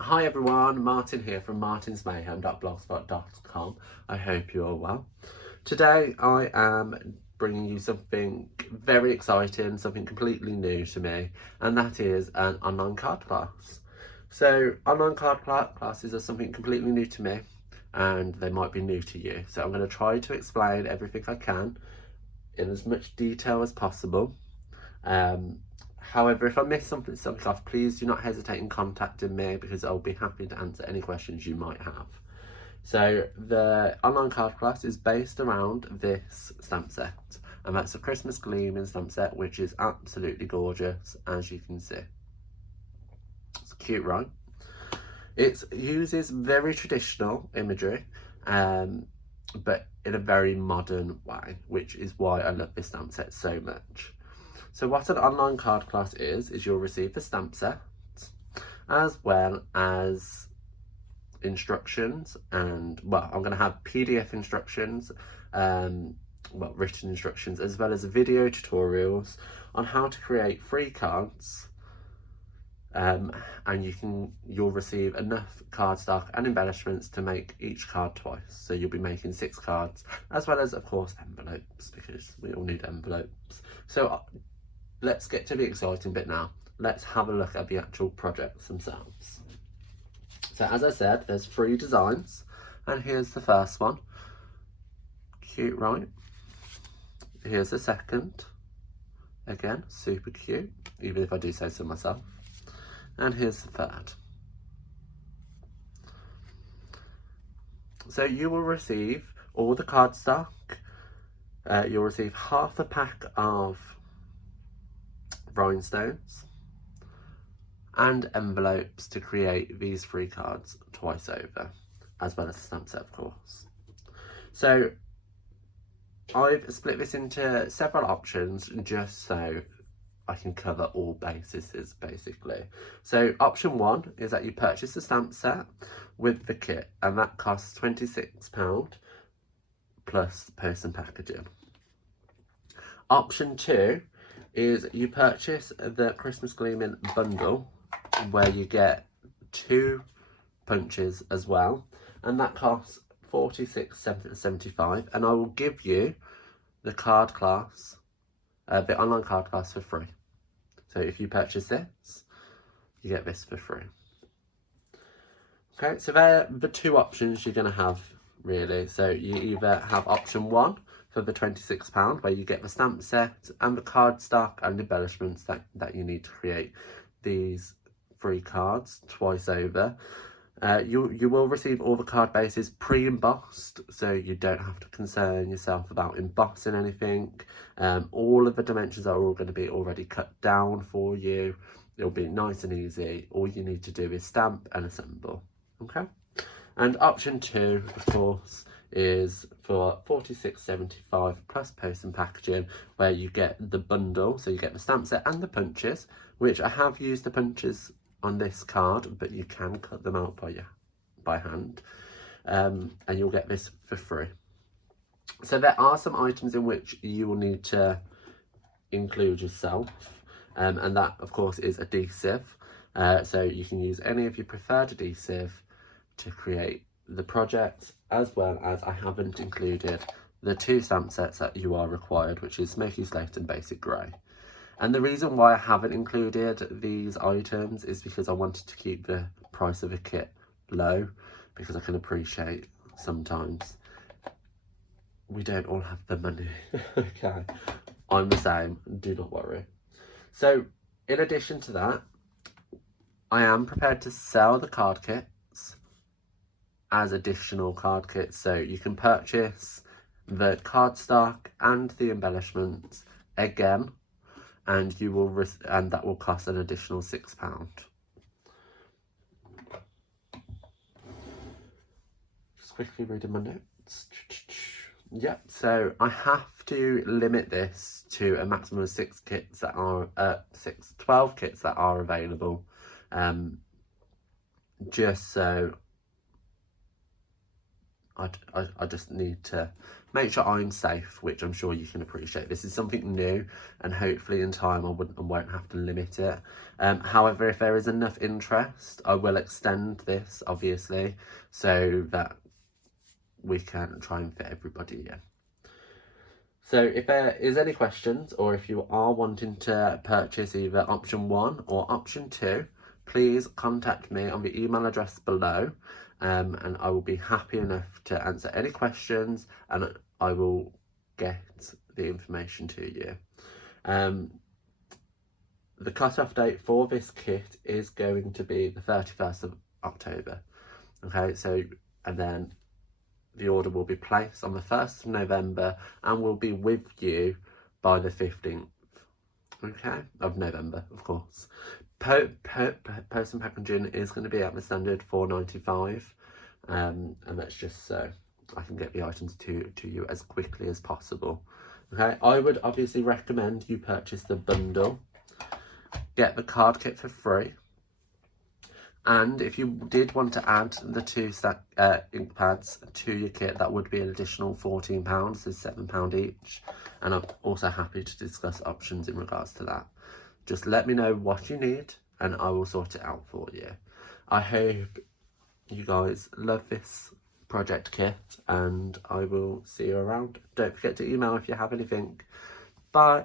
Hi everyone, Martin here from martinsmayhem.blogspot.com. I hope you're all well. Today I am bringing you something very exciting, something completely new to me, and that is an online card class. So online classes are something completely new to me, and they might be new to you. So I'm going to try to explain everything I can in as much detail as possible. However, if I miss something off, please do not hesitate in contacting me because I'll be happy to answer any questions you might have. So the online card class is based around this stamp set, and that's a Christmas Gleaming stamp set, which is absolutely gorgeous, as you can see. It's cute, right? It uses very traditional imagery, but in a very modern way, which is why I love this stamp set so much. So what an online card class is you'll receive the stamp set as well as instructions, and well, I'm going to have PDF instructions, written instructions, as well as video tutorials on how to create free cards, and you'll receive enough cardstock and embellishments to make each card twice. So you'll be making 6 cards, as well as of course envelopes, because we all need envelopes. So let's get to the exciting bit now. Let's have a look at the actual projects themselves. So as I said, there's 3 designs, and here's the first one. Cute, right? Here's the second. Again, super cute, even if I do say so myself. And here's the third. So you will receive all the cardstock. You'll receive half a pack of rhinestones and envelopes to create these 3 cards twice over, as well as the stamp set, of course. So I've split this into several options just so I can cover all bases, basically. So option 1 is that you purchase the stamp set with the kit, and that costs £26 plus post and packaging. Option 2 is you purchase the Christmas Gleaming bundle, where you get 2 punches as well, and that costs £46.75, and I will give you the card class, the online card class, for free. So if you purchase this, you get this for free. Okay, so they're the 2 options you're going to have, really. So you either have option 1 for the £26, where you get the stamp set and the cardstock and embellishments that you need to create these 3 cards twice over. You will receive all the card bases pre-embossed, so you don't have to concern yourself about embossing anything. All of the dimensions are all going to be already cut down for you. It'll be nice and easy. All you need to do is stamp and assemble. Okay? And option 2, of course, is for £46.75 plus post and packaging, where you get the bundle, so you get the stamp set and the punches, which I have used the punches on this card, but you can cut them out by hand, and you'll get this for free. So there are some items in which you will need to include yourself, and that of course is adhesive. So you can use any of your preferred adhesive to create the project, as well as I haven't included the 2 stamp sets that you are required, which is Smoky Slate and Basic Grey. And the reason why I haven't included these items is because I wanted to keep the price of a kit low, because I can appreciate sometimes we don't all have the money. Okay, I'm the same, do not worry. So in addition to that, I am prepared to sell the card kits as additional card kits, so you can purchase the cardstock and the embellishments again, and and that will cost an additional £6. Just quickly reading my notes. Yep, so I have to limit this to a maximum of 6 kits that are 12 kits that are available, just so I just need to make sure I'm safe, which I'm sure you can appreciate. This is something new, and hopefully in time I won't have to limit it. However, if there is enough interest, I will extend this, obviously, so that we can try and fit everybody in. So if there is any questions, or if you are wanting to purchase either option 1 or option 2, please contact me on the email address below, and I will be happy enough to answer any questions, and I will get the information to you. The cut-off date for this kit is going to be the 31st of October. Okay, so, and then the order will be placed on the 1st of November and will be with you by the 15th, okay, of November, of course. Post and packaging is going to be at the standard £4.95, and that's just so I can get the items to you as quickly as possible. Okay, I would obviously recommend you purchase the bundle, get the card kit for free, and if you did want to add the 2 ink pads to your kit, that would be an additional £14, so £7 each. And I'm also happy to discuss options in regards to that. Just let me know what you need and I will sort it out for you. I hope you guys love this project kit, and I will see you around. Don't forget to email if you have anything. Bye.